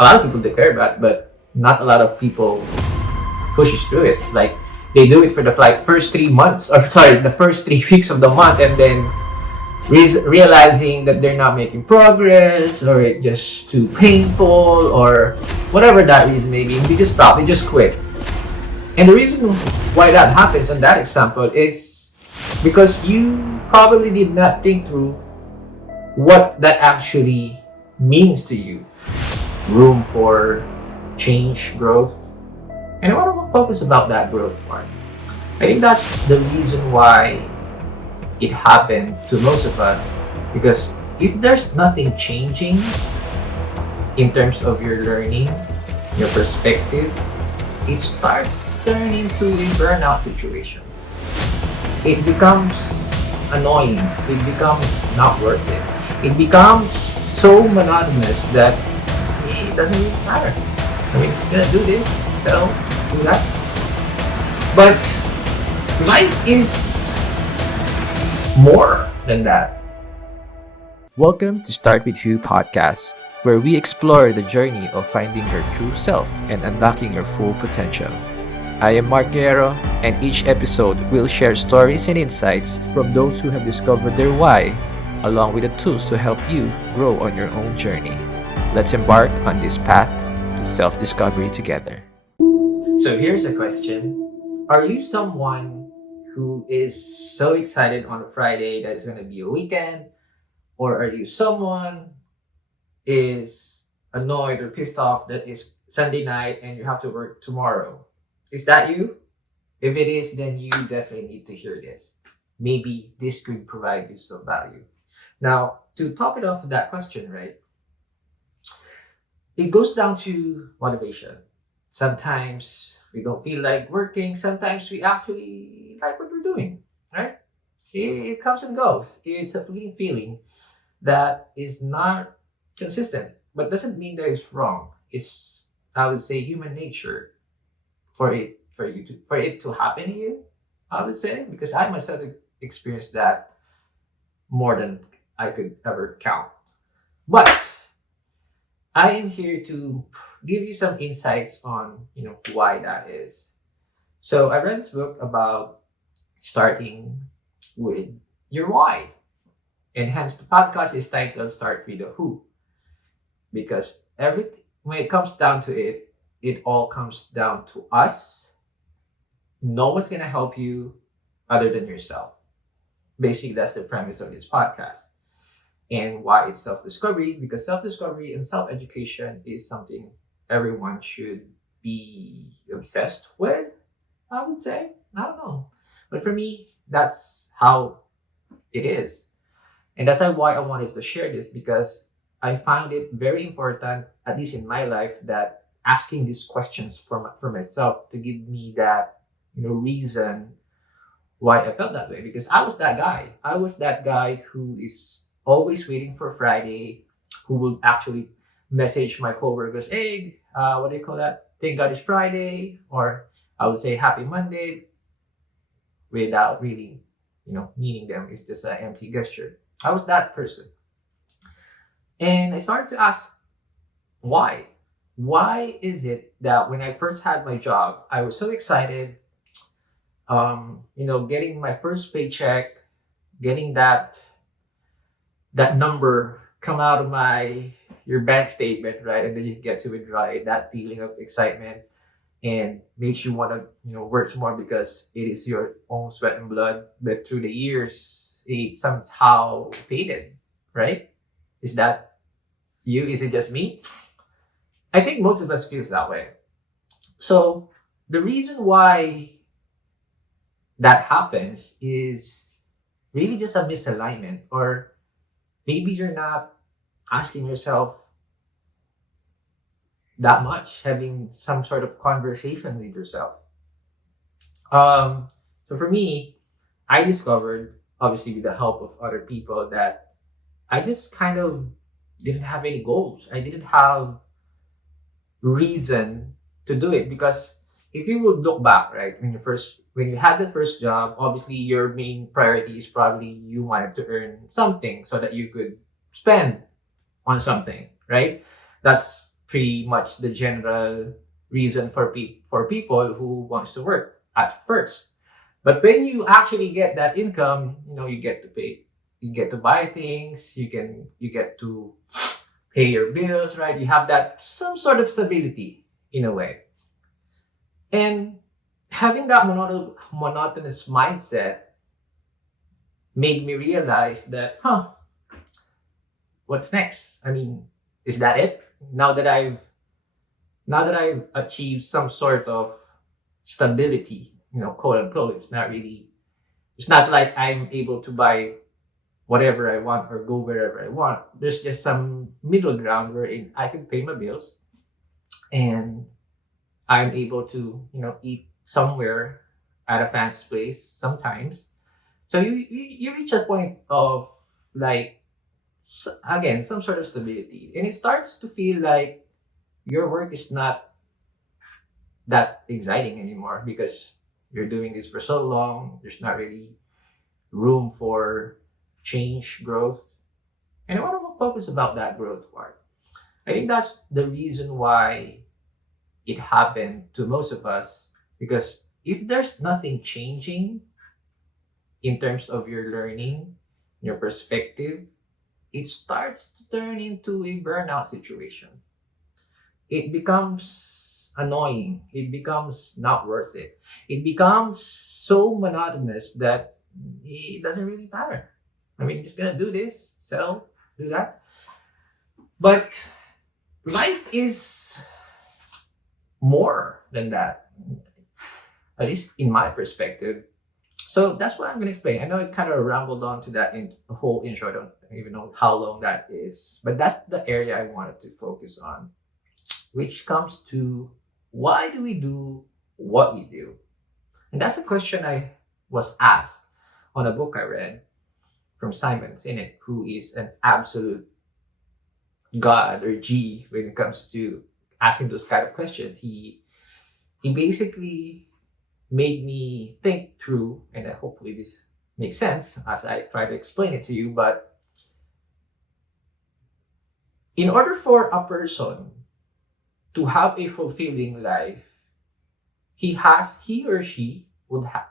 a lot of people declare that, but not a lot of people pushes through it. Like they do it for the first 3 months, or sorry, the first 3 weeks of the month, and then realizing that they're not making progress, or it's just too painful, or whatever that reason may be, they just stop, they just quit. And the reason why that happens on that example is because you probably did not think through what that actually means to you. Room for change, growth. And I want to focus about that growth part. I think that's the reason why it happened to most of us, because if there's nothing changing in terms of your learning, your perspective, it starts turning into a burnout situation. It becomes annoying. It becomes not worth it. It becomes so monotonous that it doesn't really matter. I mean, you're gonna do this, so do that. But life is more than that. Welcome to Start With You podcast, where we explore the journey of finding your true self and unlocking your full potential. I am Mark Guerrero, and each episode will share stories and insights from those who have discovered their why, along with the tools to help you grow on your own journey. Let's embark on this path to self-discovery together. So here's a question. Are you someone who is so excited on a Friday that it's going to be a weekend? Or are you someone is annoyed or pissed off that it's Sunday night and you have to work tomorrow? Is that you? If it is, then you definitely need to hear this. Maybe this could provide you some value. Now, to top it off with that question, right? It goes down to motivation. Sometimes we don't feel like working. Sometimes we actually like what we're doing, right? It comes and goes. It's a fleeting feeling that is not consistent, but doesn't mean that it's wrong. It's, I would say, human nature for it to happen to you. I would say, because I myself experienced that more than I could ever count. But I am here to give you some insights on why that is. So I read this book about starting with your why, and hence the podcast is titled "Start with the Who," because when it comes down to it, it all comes down to us. No one's gonna help you other than yourself. Basically, that's the premise of this podcast. And why it's self-discovery, because self-discovery and self-education is something everyone should be obsessed with, I would say. I don't know. But for me, that's how it is. And that's why I wanted to share this, because I found it very important, at least in my life, that asking these questions for myself to give me that reason why I felt that way. Because I was that guy. I was that guy who is always waiting for Friday, who will actually message my coworkers, "Hey, what do you call that? Thank God it's Friday," or I would say "Happy Monday," without really, meaning them. It's just an empty gesture. I was that person, and I started to ask, why? Why is it that when I first had my job, I was so excited, getting my first paycheck, getting that number come out of your bank statement, right? And then you get to withdraw it. That feeling of excitement and makes you want to, work more because it is your own sweat and blood. But through the years, it somehow faded, right? Is that you? Is it just me? I think most of us feels that way. So the reason why that happens is really just a misalignment, or maybe you're not asking yourself that much, having some sort of conversation with yourself. So for me, I discovered, obviously with the help of other people, that I just kind of didn't have any goals. I didn't have reason to do it, because if you would look back, right, when you had the first job, obviously your main priority is probably you wanted to earn something so that you could spend on something, right? That's pretty much the general reason for people who wants to work at first. But when you actually get that income, you get to pay, you get to buy things, you get to pay your bills, right? You have that some sort of stability in a way. And having that monotonous mindset made me realize that, what's next? I mean, is that it? Now that I've achieved some sort of stability, quote unquote, it's not like I'm able to buy whatever I want or go wherever I want. There's just some middle ground wherein I can pay my bills and I'm able to, eat somewhere at a fancy place sometimes. So you reach a point of like, again, some sort of stability. And it starts to feel like your work is not that exciting anymore because you're doing this for so long. There's not really room for change, growth. And I want to focus about that growth part. I think that's the reason why it happened to most of us because if there's nothing changing in terms of your learning, your perspective, it starts to turn into a burnout situation. It becomes annoying. It becomes not worth it. It becomes so monotonous that it doesn't really matter. I mean, just gonna do this, sell, do that. But life is more than that, at least in my perspective. So that's what I'm going to explain. I know it kind of rambled on to that in the whole intro. I don't even know how long that is, but that's the area I wanted to focus on, which comes to why do we do what we do? And that's a question I was asked on a book I read from Simon Sinek, who is an absolute god or G when it comes to asking those kind of questions. He basically made me think through, and hopefully this makes sense as I try to explain it to you. But in order for a person to have a fulfilling life, he or she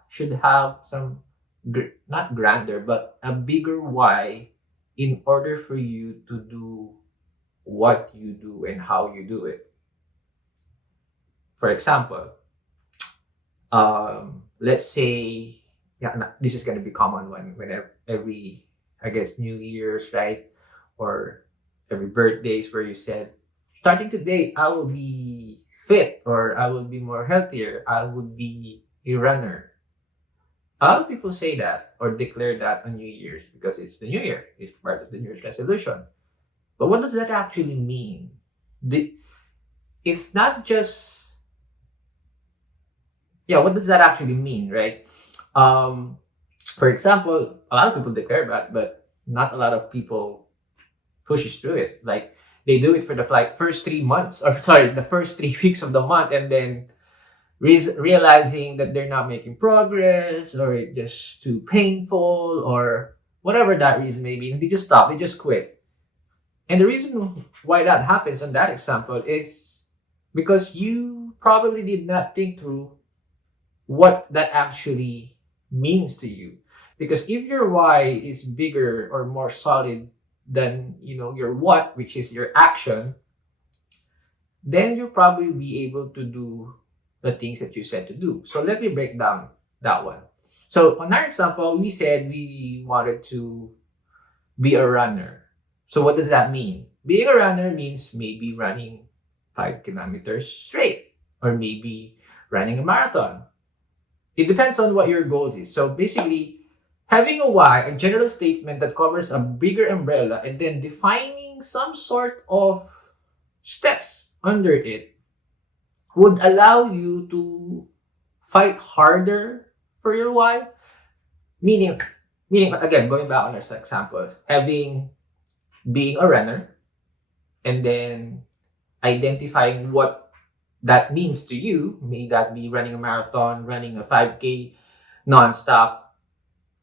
should have some not grander but a bigger why in order for you to do what you do and how you do it. For example, let's say, this is going to be common whenever every, I guess, New Year's, right? Or every birthdays where you said, starting today, I will be fit or I will be more healthier. I would be a runner. A lot of people say that or declare that on New Year's because it's the New Year. It's part of the New Year's resolution. But what does that actually mean? It's not just what does that actually mean, right? For example, a lot of people declare that, but not a lot of people pushes through it. Like they do it for the first 3 months, or sorry, the first 3 weeks of the month, and then realizing that they're not making progress, or it's just too painful, or whatever that reason may be, and they just stop, they just quit. And the reason why that happens on that example is because you probably did not think through what that actually means to you. Because if your why is bigger or more solid than your what, which is your action, then you'll probably be able to do the things that you said to do. So let me break down that one. So on our example, we said we wanted to be a runner. So what does that mean? Being a runner means maybe running 5 kilometers straight, or maybe running a marathon. It depends on what your goal is. So basically, having a why, a general statement that covers a bigger umbrella, and then defining some sort of steps under it would allow you to fight harder for your why. Meaning again, going back on this example, being a runner, and then identifying what that means to you. May that be running a marathon, running a 5K nonstop.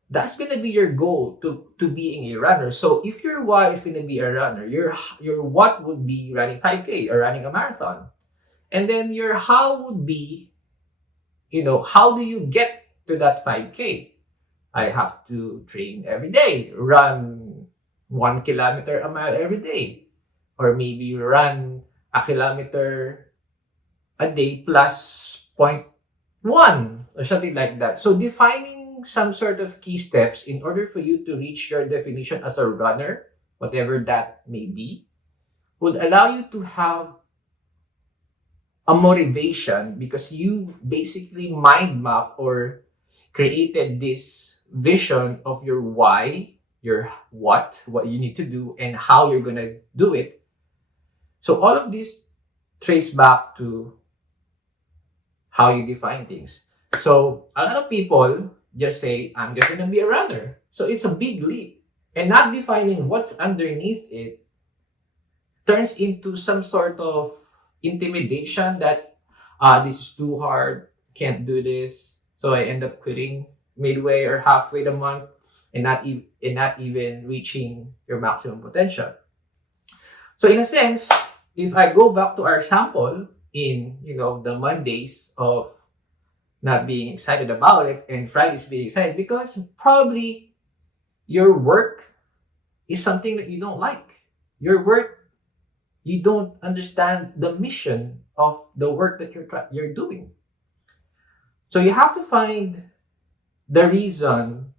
That's gonna be your goal to being a runner. So if your why is gonna be a runner, your what would be running 5K or running a marathon. And then your how would be, how do you get to that 5K? I have to train every day, run 1 kilometer a mile every day, or maybe run a kilometer a day plus point one or something like that. So defining some sort of key steps in order for you to reach your definition as a runner, whatever that may be, would allow you to have a motivation because you basically mind map or created this vision of your why, your what you need to do, and how you're gonna do it. So all of this trace back to how you define things. So a lot of people just say, I'm just gonna be a runner. So it's a big leap. And not defining what's underneath it turns into some sort of intimidation that this is too hard, can't do this. So I end up quitting midway or halfway the month and not even reaching your maximum potential. So in a sense, if I go back to our sample in the Mondays of not being excited about it and Fridays being excited, because probably your work is something that you don't like. Your work, you don't understand the mission of the work that you're doing. So you have to find the reason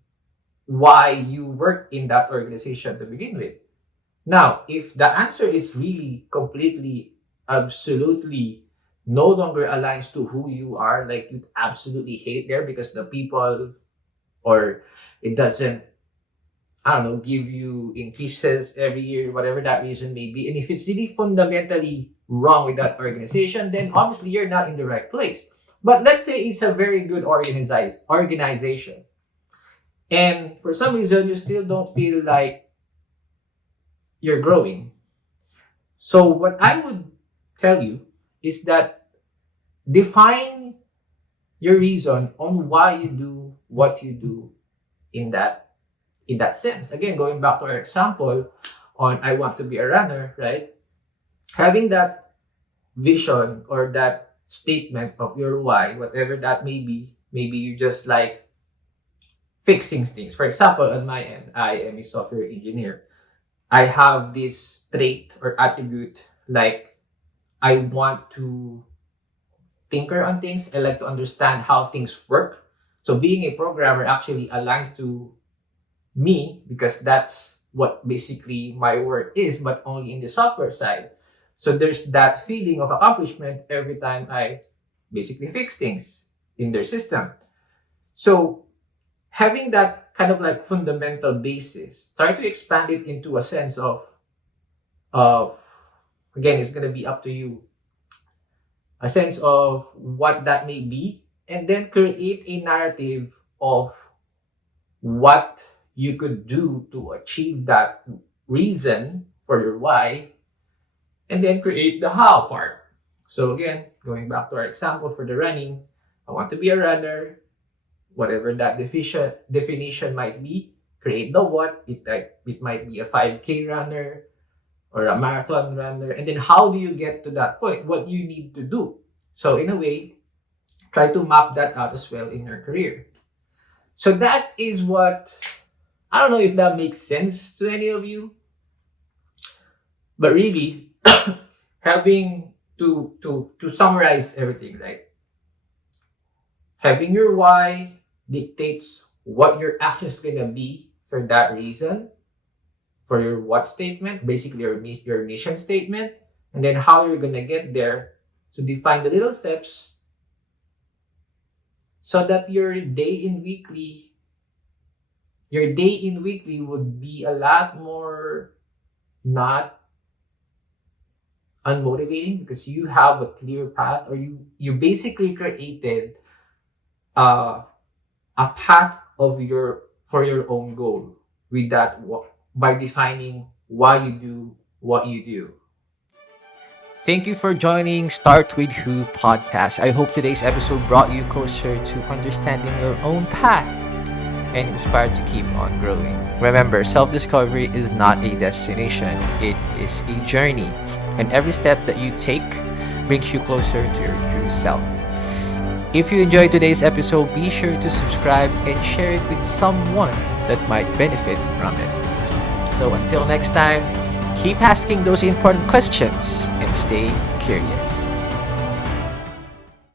why you work in that organization to begin with. Now, if the answer is really completely, absolutely no longer aligns to who you are, like you absolutely hate it there because the people, or it doesn't, I don't know, give you increases every year, whatever that reason may be. And if it's really fundamentally wrong with that organization, then obviously you're not in the right place. But let's say it's a very good organization. And for some reason, you still don't feel like you're growing. So what I would tell you is that define your reason on why you do what you do in that sense. Again, going back to our example on I want to be a runner, right? Having that vision or that statement of your why, whatever that may be, maybe you just like fixing things. For example, on my end, I am a software engineer. I have this trait or attribute like I want to tinker on things. I like to understand how things work. So being a programmer actually aligns to me because that's what basically my work is, but only in the software side. So there's that feeling of accomplishment every time I basically fix things in their system. So having that kind of like fundamental basis, try to expand it into a sense of again, it's gonna be up to you. A sense of what that may be, and then create a narrative of what you could do to achieve that reason for your why, and then create the how part. So again, going back to our example for the running, I want to be a runner, whatever that definition might be, create the what. It might be a 5K runner or a marathon runner, and then how do you get to that point? What you need to do. So in a way, try to map that out as well in your career. So that is what, I don't know if that makes sense to any of you, but really, having to summarize everything, right? Having your why dictates what your action is gonna be for that reason, for your what statement, basically your mission statement, and then how you're gonna get there. So define the little steps so that your day in weekly would be a lot more not unmotivating because you have a clear path, or you basically created a path for your own goal with that by defining why you do what you do. Thank you for joining Start With Who podcast. I hope today's episode brought you closer to understanding your own path and inspired to keep on growing. Remember, self-discovery is not a destination, it is a journey, and every step that you take brings you closer to your true self. If you enjoyed today's episode, be sure to subscribe and share it with someone that might benefit from it. So until next time, keep asking those important questions and stay curious.